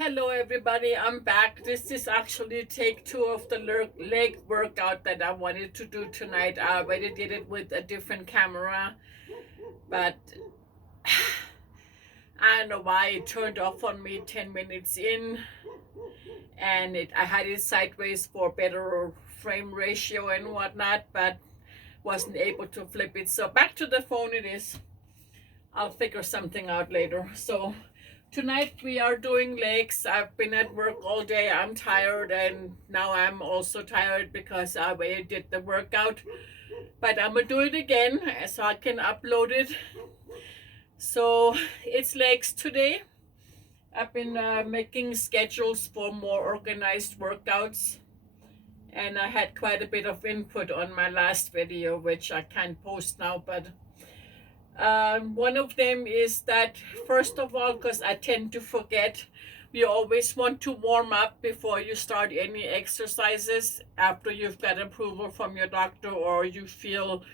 Hello everybody, I'm back. This is actually take two of the leg workout that I wanted to do tonight. I already did it with a different camera, but I don't know why it turned off on me 10 minutes in, and I had it sideways for better frame ratio and whatnot, but wasn't able to flip it. So back to the phone it is. I'll figure something out later. So tonight we are doing legs. I've been at work all day. I'm tired, and now I'm also tired because I already did the workout. But I'm gonna do it again so I can upload it. So it's legs today. I've been making schedules for more organized workouts, and I had quite a bit of input on my last video, which I can't post now, but one of them is that, first of all, because I tend to forget, you always want to warm up before you start any exercises after you've got approval from your doctor or you feel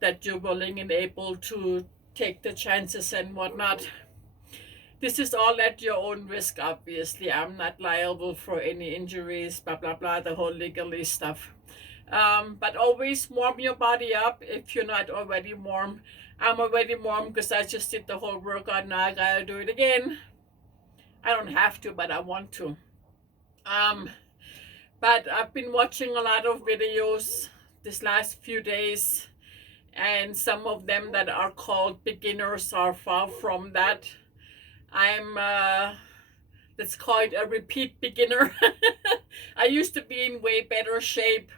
that you're willing and able to take the chances and whatnot. This is all at your own risk, obviously. I'm not liable for any injuries, blah, blah, blah, the whole legally stuff. But always warm your body up if you're not already warm. I'm already warm because I just did the whole workout. Now I gotta do it again. I don't have to, but I want to. But I've been watching a lot of videos this last few days, and some of them that are called beginners are far from that. Let's call it a repeat beginner. I used to be in way better shape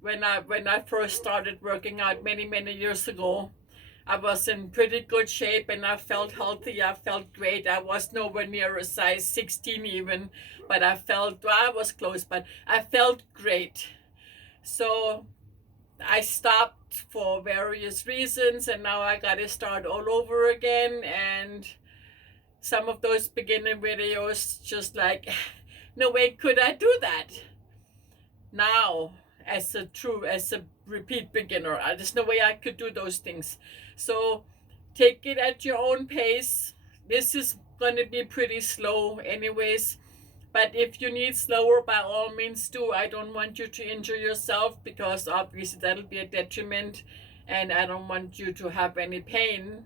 when I first started working out many years ago. I was in pretty good shape and I felt healthy. I felt great. I was nowhere near a size 16 even, but I was close, but I felt great. So I stopped for various reasons, and now I gotta start all over again. And some of those beginner videos, just like, no way could I do that now as a repeat beginner. There's no way I could do those things. So take it at your own pace. This is going to be pretty slow anyways, but if you need slower, by all means do. I don't want you to injure yourself because obviously that'll be a detriment, and I don't want you to have any pain.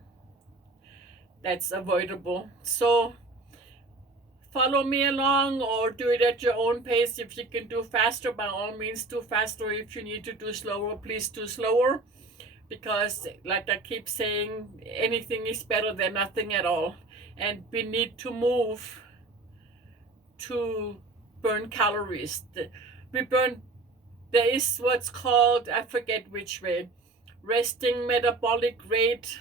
That's avoidable. So follow me along or do it at your own pace. If you can do faster, by all means do faster. If you need to do slower, please do slower, because like I keep saying, anything is better than nothing at all, and we need to move to burn calories. There is what's called, I forget which way, resting metabolic rate.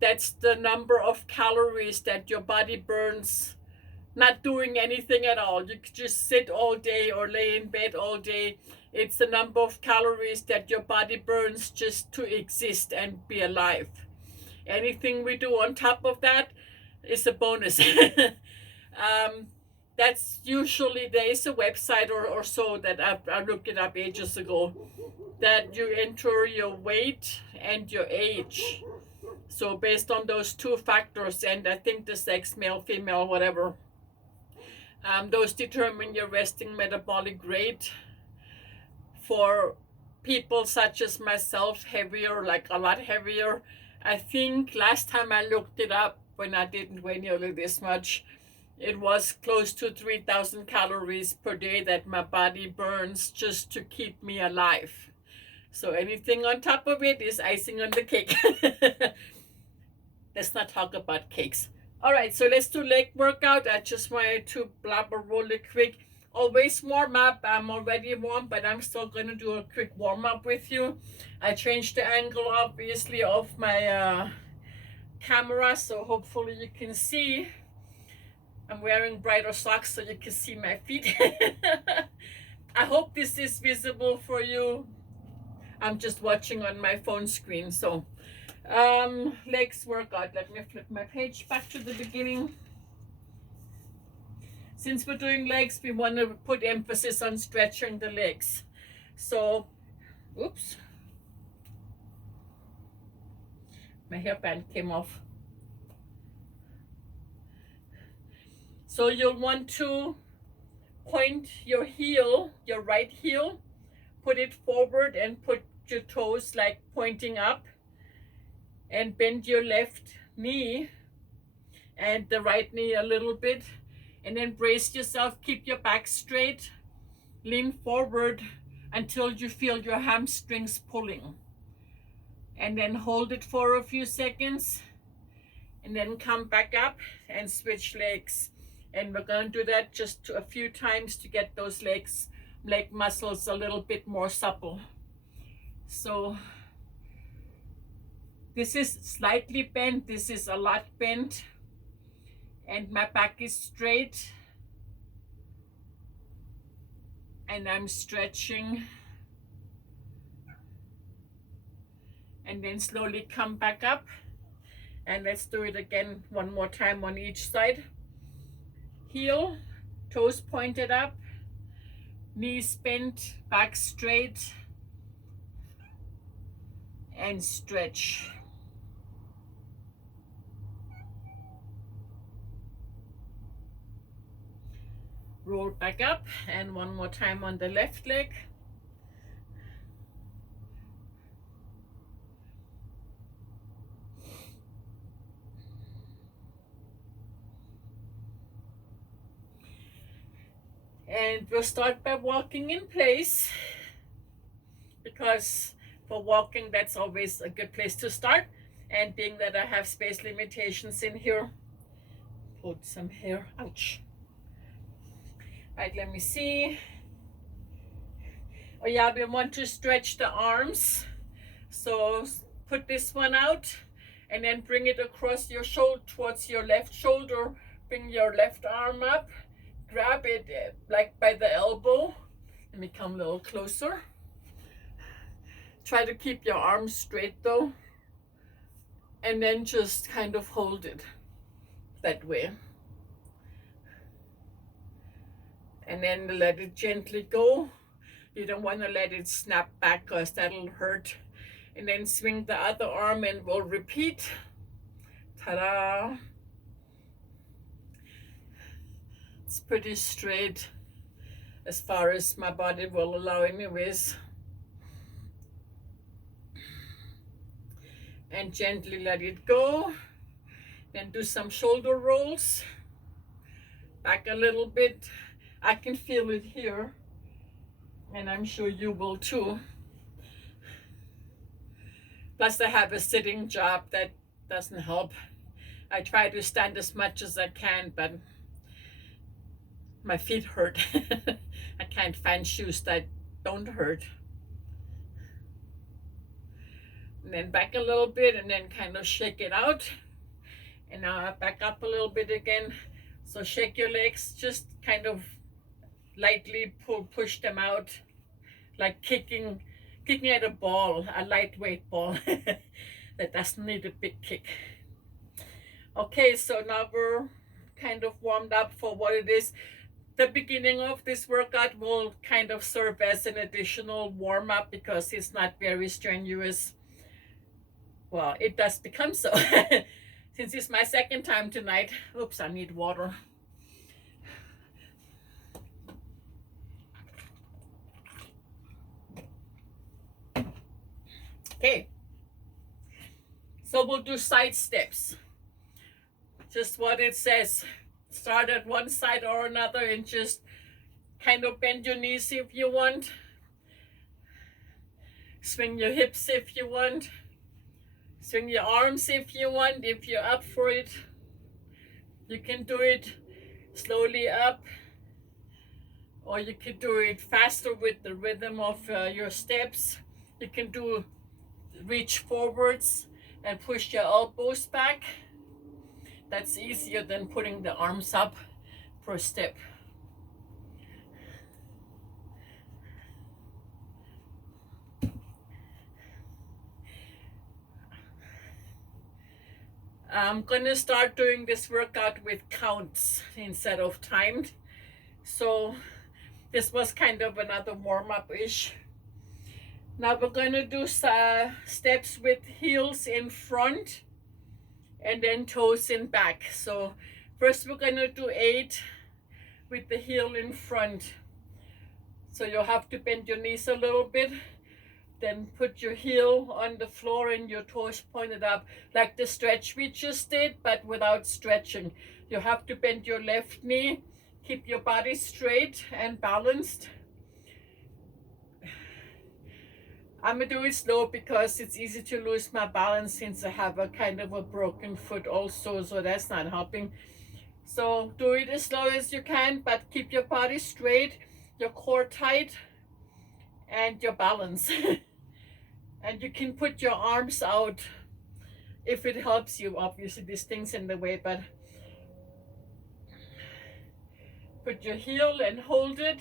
That's the number of calories that your body burns not doing anything at all. You could just sit all day or lay in bed all day. It's the number of calories that your body burns just to exist and be alive. Anything we do on top of that is a bonus. That's usually, there is a website or so that I looked it up ages ago, that you enter your weight and your age. So based on those two factors, and I think the sex, male, female, whatever, those determine your resting metabolic rate. For people such as myself, heavier, like a lot heavier, I think last time I looked it up, when I didn't weigh nearly this much, it was close to 3,000 calories per day that my body burns just to keep me alive. So anything on top of it is icing on the cake. Let's not talk about cakes. All right, so let's do leg workout. I just wanted to blabber really quick. Always warm up. I'm already warm, but I'm still going to do a quick warm up with you. I changed the angle, obviously, of my camera, so hopefully you can see. I'm wearing brighter socks so you can see my feet. I hope this is visible for you. I'm just watching on my phone screen. So legs workout. Let me flip my page back to the beginning. Since we're doing legs, we want to put emphasis on stretching the legs. So, oops, my hairband came off. So you'll want to point your heel, your right heel, put it forward and put your toes like pointing up, and bend your left knee and the right knee a little bit, and then brace yourself, keep your back straight, lean forward until you feel your hamstrings pulling, and then hold it for a few seconds, and then come back up and switch legs. And we're going to do that just a few times to get those leg muscles a little bit more supple. So this is slightly bent, this is a lot bent, and my back is straight, and I'm stretching, and then slowly come back up. And let's do it again one more time on each side. Heel, toes pointed up, knees bent, back straight, and stretch. Roll back up, and one more time on the left leg. And we'll start by walking in place, because for walking, that's always a good place to start. And being that I have space limitations in here, put some hair, ouch. Right, let me see. Oh yeah, we want to stretch the arms. So put this one out and then bring it across your shoulder, towards your left shoulder. Bring your left arm up, grab it like by the elbow. Let me come a little closer. Try to keep your arms straight though. And then just kind of hold it that way. And then let it gently go. You don't want to let it snap back because that'll hurt. And then swing the other arm and we'll repeat. Ta-da! It's pretty straight as far as my body will allow anyways. And gently let it go. Then do some shoulder rolls. Back a little bit. I can feel it here, and I'm sure you will too. Plus I have a sitting job that doesn't help. I try to stand as much as I can, but my feet hurt. I can't find shoes that don't hurt. And then back a little bit and then kind of shake it out. And now back up a little bit again. So shake your legs, just kind of lightly push them out, like kicking at a ball, a lightweight ball that doesn't need a big kick. Okay, so now we're kind of warmed up for what it is. The beginning of this workout will kind of serve as an additional warm-up because it's not very strenuous. Well, it does become so. Since it's my second time tonight. Oops, I need water. Okay, so we'll do side steps. Just what it says. Start at one side or another and just kind of bend your knees if you want. Swing your hips if you want. Swing your arms if you want, if you're up for it. You can do it slowly up, or you can do it faster with the rhythm of your steps. You can do reach forwards and push your elbows back. That's easier than putting the arms up for a step. I'm gonna start doing this workout with counts instead of timed. So this was kind of another warm-up-ish. Now we're gonna do steps with heels in front and then toes in back. So First, we're gonna do 8 with the heel in front. So you'll have to bend your knees a little bit. Then put your heel on the floor and your toes pointed up, like the stretch we just did, but without stretching. You have to bend your left knee, keep your body straight and balanced. I'm gonna do it slow because it's easy to lose my balance since I have a kind of a broken foot also, so that's not helping. So do it as slow as you can, but keep your body straight, your core tight, and your balance. And you can put your arms out if it helps you. Obviously this thing's in the way, but put your heel and hold it,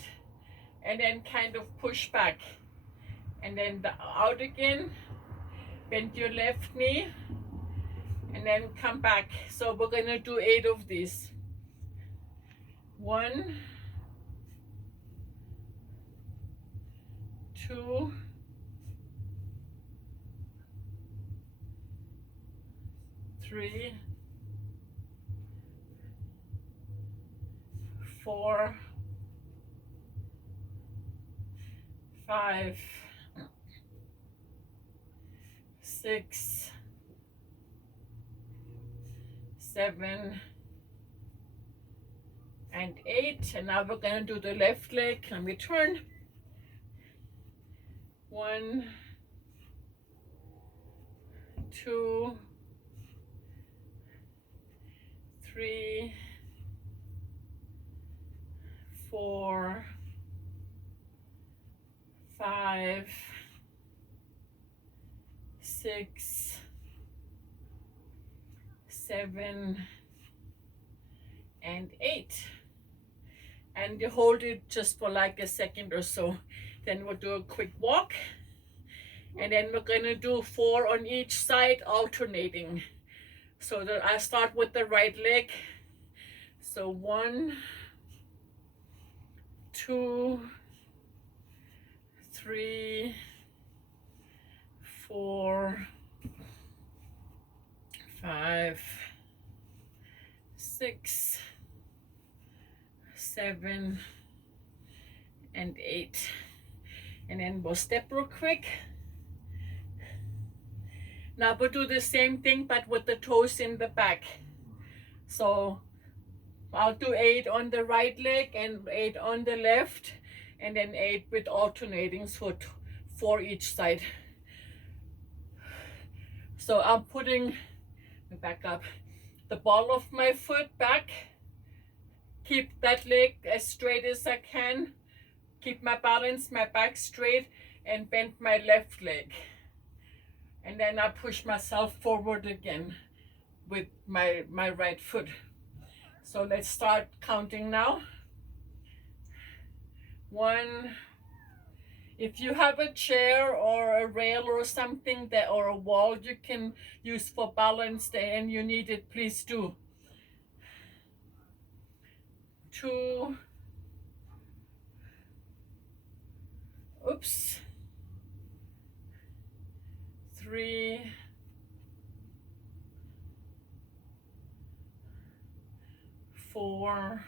and then kind of push back, and then out again. Bend your left knee and then come back. So we're gonna do 8 of these. 1, 2, 3, 4, 5, 6, 7, and 8. And now we're gonna do the left leg. Let me turn. 1, 2, 3, 4, 5, 6, 7, and 8. And you hold it just for like a second or so. Then we'll do a quick walk. And then we're gonna do 4 on each side, alternating. So that I start with the right leg. So 1, 2, 3, 4, 5, 6, 7, and 8. And then we'll step real quick. Now we'll do the same thing but with the toes in the back. So I'll do 8 on the right leg and 8 on the left, and then 8 with alternating, so 4 each side. So I'm putting, back up, the ball of my foot back, keep that leg as straight as I can, keep my balance, my back straight, and bend my left leg. And then I push myself forward again with my right foot. So let's start counting now. 1. If you have a chair or a rail or something that, or a wall you can use for balance and you need it, please do. 2. Oops. 3. 4.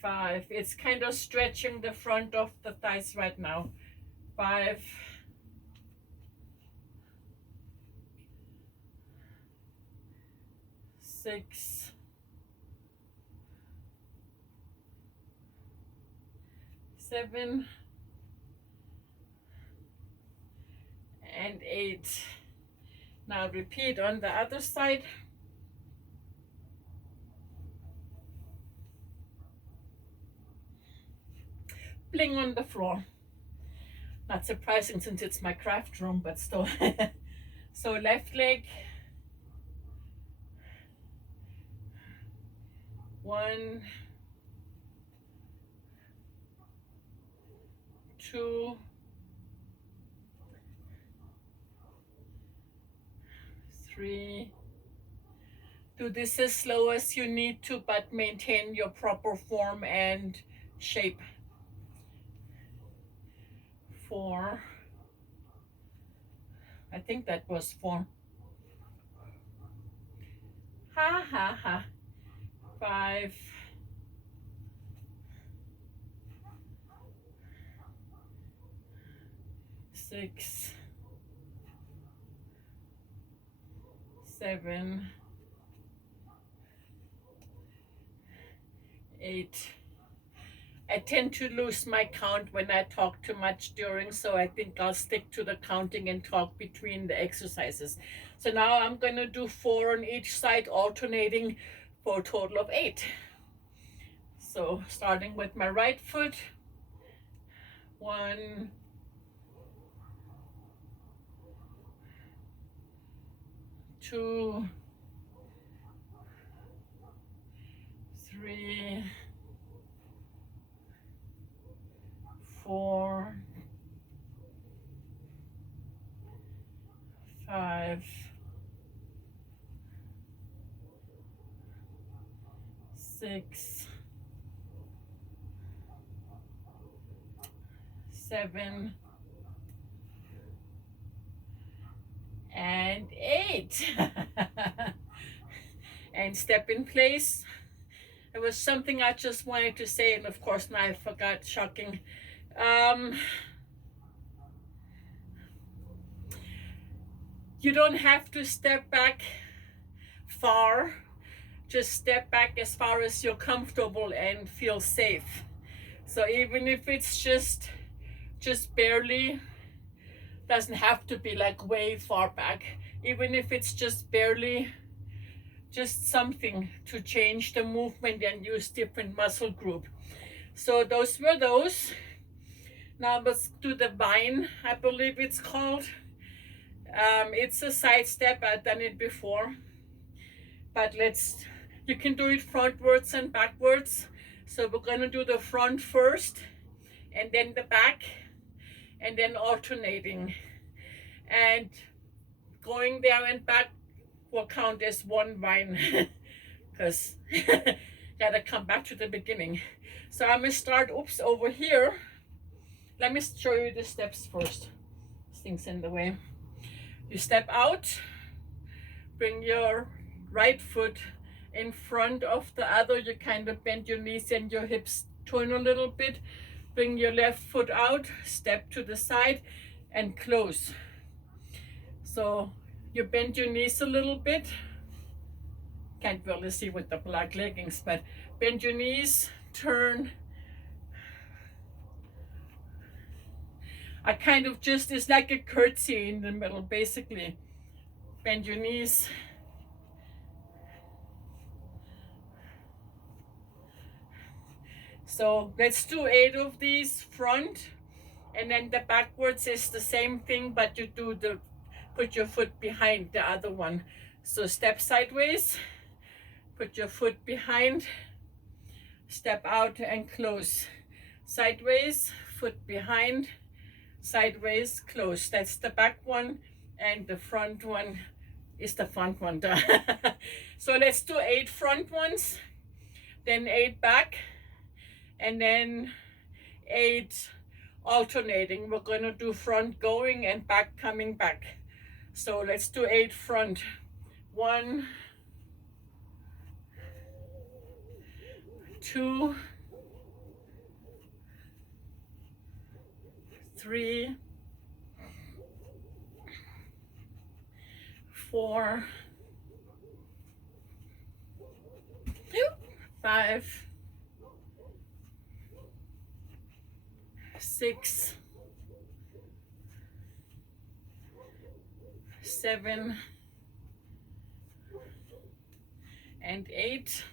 5. It's kind of stretching the front of the thighs right now. 5. 6. 7. And 8. Now repeat on the other side. Bling on the floor. Not surprising since it's my craft room, but still. So left leg. 1, 2, 3. Do this as slow as you need to, but maintain your proper form and shape. 4. I think that was 4. Ha ha ha. 5, 6, 7, 8. I tend to lose my count when I talk too much during, so I think I'll stick to the counting and talk between the exercises. So now I'm going to do 4 on each side, alternating for a total of 8. So starting with my right foot, 1, 2, 3, 4, 5, 6, 7, and 8. And step in place. It was something I just wanted to say, and of course now I forgot, shocking. You don't have to step back far. Just step back as far as you're comfortable and feel safe. So even if it's just barely, doesn't have to be like way far back. Even if it's just barely, just something to change the movement and use different muscle group. So those were those. Now let's do the vine, I believe it's called. It's a side step. I've done it before, but you can do it frontwards and backwards. So we're going to do the front first and then the back, and then alternating, and going there and back will count as one vine because gotta come back to the beginning. So I'm gonna start over here. Let me show you the steps first. This thing's in the way. You step out, bring your right foot in front of the other. You kind of bend your knees and your hips turn a little bit. Bring your left foot out, step to the side, and close. So you bend your knees a little bit. Can't really see with the black leggings, but bend your knees, turn. I kind of just, it's like a curtsy in the middle, basically. Bend your knees. So let's do 8 of these front, and then the backwards is the same thing, but you put your foot behind the other one. So step sideways, put your foot behind, step out and close. Sideways, foot behind, sideways, close. That's the back one, and the front one is the front one. So let's do 8 front ones, then 8 back, and then 8 alternating. We're going to do front going and back coming back. So let's do 8 front. 1, 2, 3, 4, 5, 6, 7, and 8.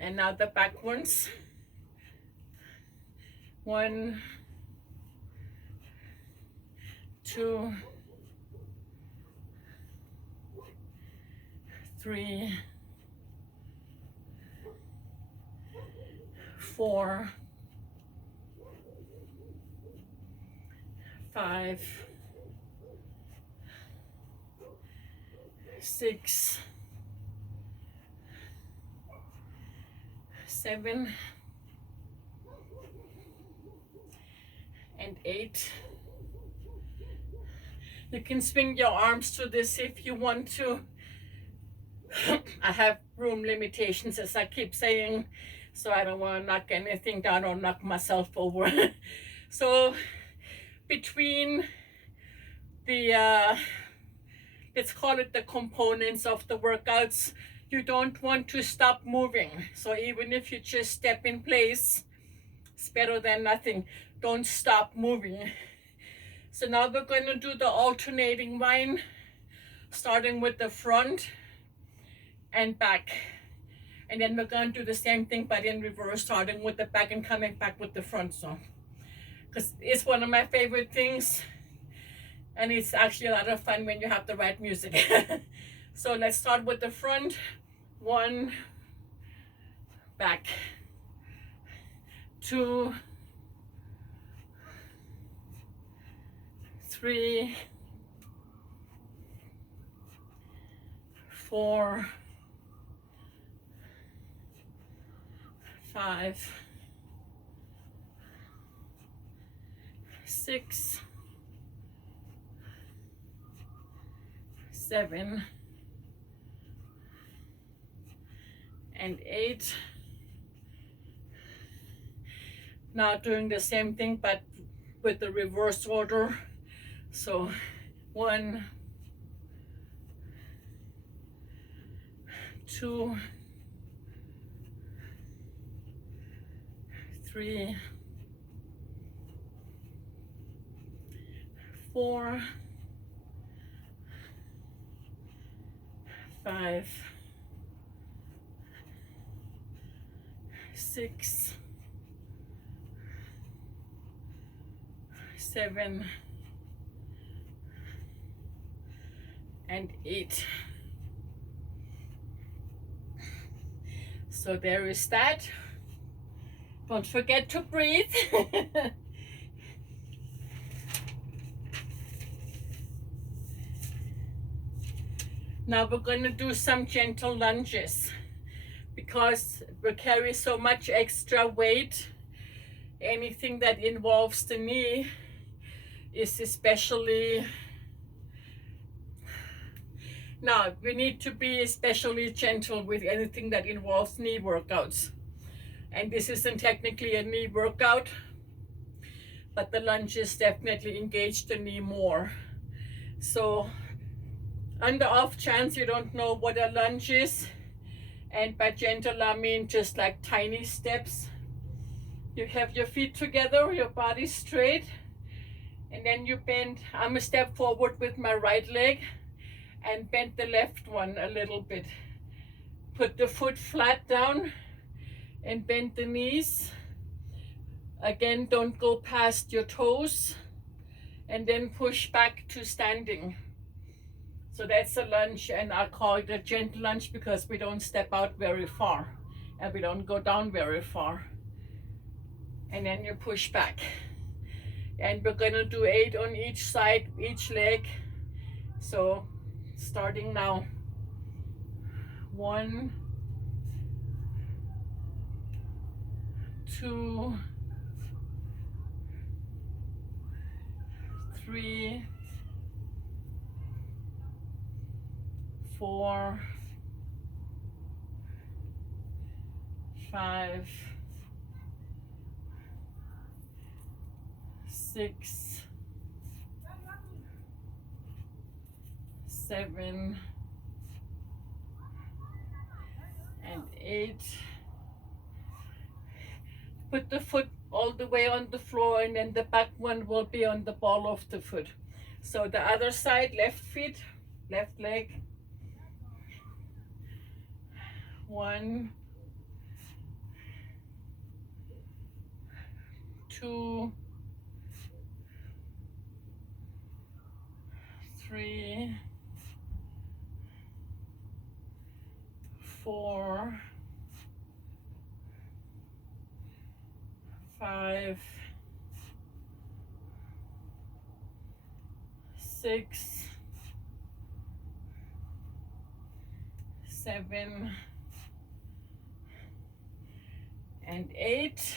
And now the back ones. 1, 2, 3, 4, 5, 6, 7, and 8. You can swing your arms to this if you want to. I have room limitations, as I keep saying, so I don't want to knock anything down or knock myself over. So between the let's call it the components of the workouts, you don't want to stop moving. So even if you just step in place, it's better than nothing. Don't stop moving. So now we're going to do the alternating line, starting with the front and back. And then we're going to do the same thing, but in reverse, starting with the back and coming back with the front. So, because it's one of my favorite things, and it's actually a lot of fun when you have the right music. So let's start with the front. 1, back. 2, 3, 4, 5, 6, 7, and 8. Now doing the same thing but with the reverse order. So 1, 2, 3, 4, 5, 6, 7, and 8. So there is that. Don't forget to breathe. Now we're going to do some gentle lunges, because we carry so much extra weight. Anything that involves the knee is especially, now we need to be especially gentle with anything that involves knee workouts. And this isn't technically a knee workout, but the lunges definitely engage the knee more. So on the off chance you don't know what a lunge is, and by gentle I mean just like tiny steps. You have your feet together, your body straight, and then you bend. I'm a step forward with my right leg and bend the left one a little bit. Put the foot flat down and bend the knees. Again, don't go past your toes, and then push back to standing. So that's a lunge, and I call it a gentle lunge because we don't step out very far and we don't go down very far. And then you push back. And we're gonna do 8 on each side, each leg. So starting now. 1, 2, 3, 4, 5, 6, 7, and 8. Put the foot all the way on the floor, and then the back one will be on the ball of the foot. So the other side, left feet, left leg. 1, 2, 3, 4, 5, 6, 7, and 8.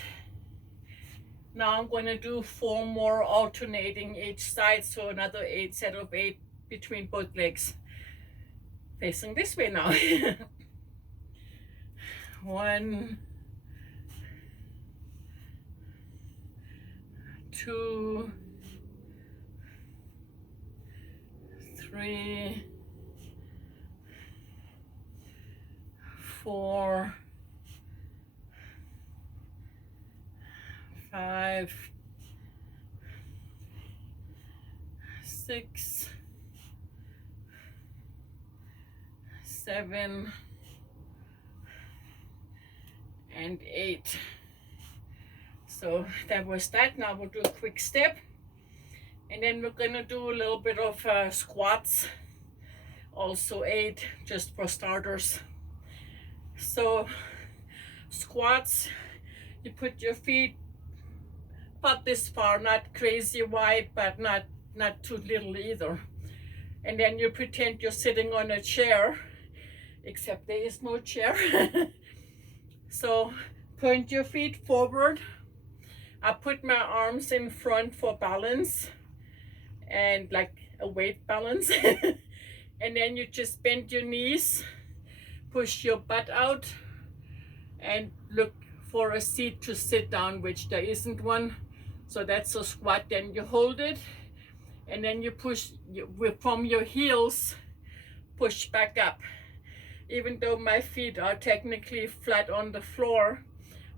Now I'm going to do 4 more alternating each side, so another 8 set of 8 between both legs. Facing this way now. 1, 2, 3, 4, 5, 6, 7, and 8. So that was that. Now we'll do a quick step, and then we're gonna do a little bit of squats, also 8, just for starters. So squats, you put your feet about this far, not crazy wide, but not too little either. And then you pretend you're sitting on a chair, except there is no chair. So point your feet forward. I put my arms in front for balance and like a weight balance. And then you just bend your knees, push your butt out, and look for a seat to sit down, which there isn't one. So that's a squat. Then you hold it, and then you push from your heels, push back up. Even though my feet are technically flat on the floor,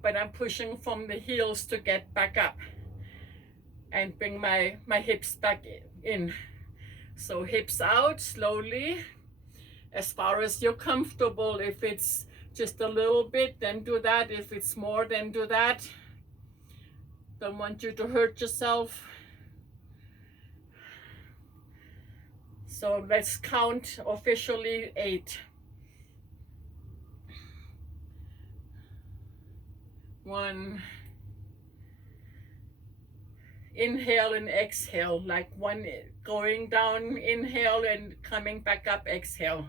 but I'm pushing from the heels to get back up and bring my hips back in. So hips out slowly, as far as you're comfortable. If it's just a little bit, then do that. If it's more, then do that. Don't want you to hurt yourself. So let's count officially 8. 1, inhale and exhale, like one going down, inhale, and coming back up, exhale.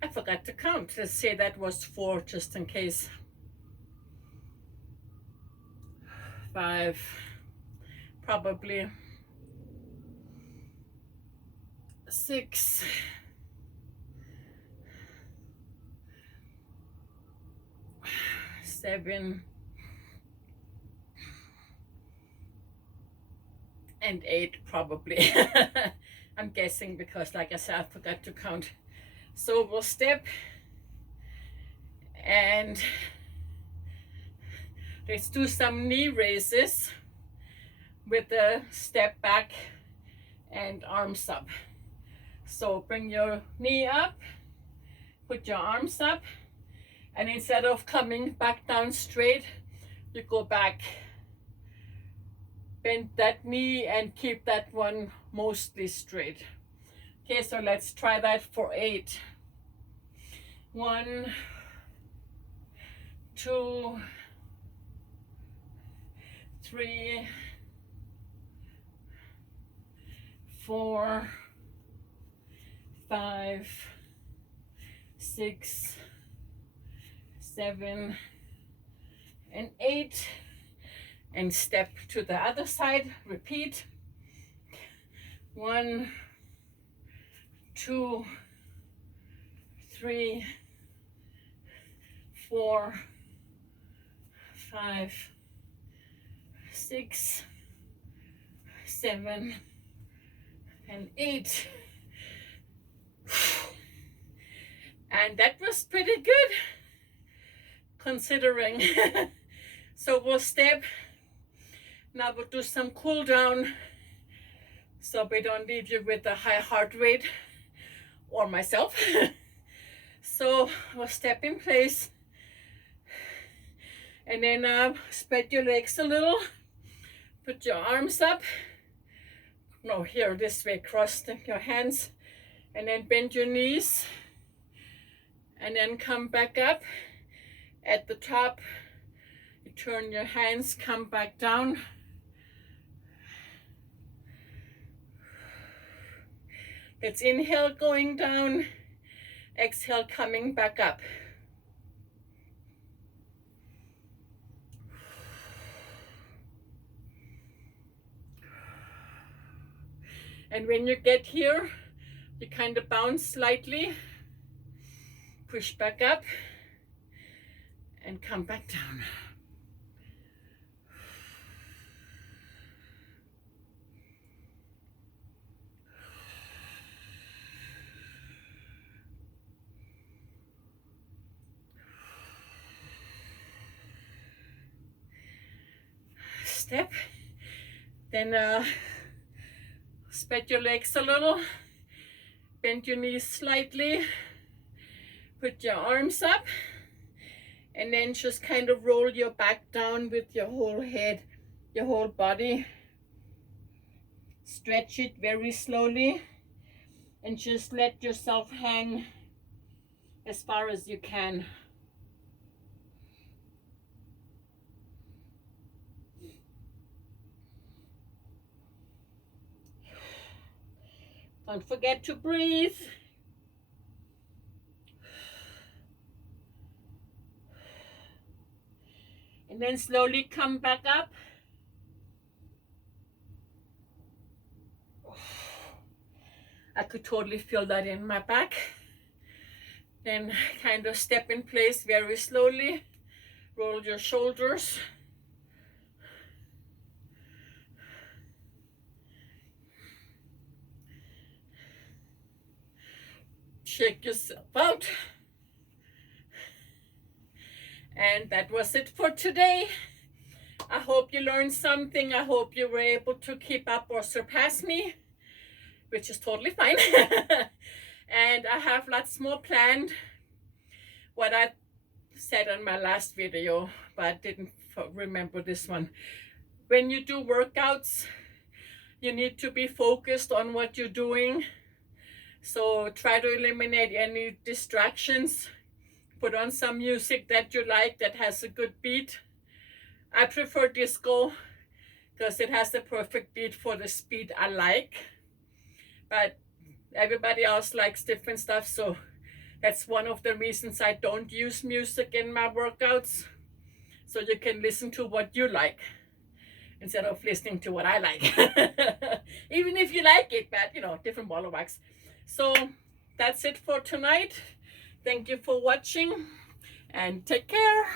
I forgot to count. Let's say that was 4, just in case. 5, probably. 6, 7, and 8, probably. I'm guessing because, like I said, I forgot to count. So we'll step, and let's do some knee raises with a step back and arms up. So bring your knee up, put your arms up, and instead of coming back down straight, you go back. Bend that knee and keep that one mostly straight. Okay, so let's try that for 8. 1, 2, 3, 4, 5, 6, 7, and 8. And step to the other side. Repeat. 1, 2, 3, 4, 5, 6, 7, and 8. And that was pretty good, considering. So we'll step. Now we'll do some cool down, so we don't leave you with a high heart rate, or myself. So we'll step in place, and then spread your legs a little, put your arms up, no, here, this way, cross your hands, and then bend your knees, and then come back up. At the top, You turn your hands, come back down. Let's inhale, going down. Exhale, coming back up. And when you get here, you kind of bounce slightly, push back up, and come back down. Step, then spread your legs a little, bend your knees slightly, put your arms up, and then just kind of roll your back down with your whole head, your whole body. Stretch it very slowly and just let yourself hang as far as you can. Don't forget to breathe. And then slowly come back up. I could totally feel that in my back. Then kind of step in place very slowly. Roll your shoulders. Shake yourself out. And that was it for today. I hope you learned something. I hope you were able to keep up or surpass me, which is totally fine. And I have lots more planned. What I said on my last video, but I didn't remember this one. When you do workouts, you need to be focused on what you're doing. So try to eliminate any distractions. Put on some music that you like, that has a good beat. I prefer disco because it has the perfect beat for the speed I like. But everybody else likes different stuff, so that's one of the reasons I don't use music in my workouts. So you can listen to what you like instead of listening to what I like. Even if you like it, but you know, different ball of wax. So that's it for tonight. Thank you for watching and take care.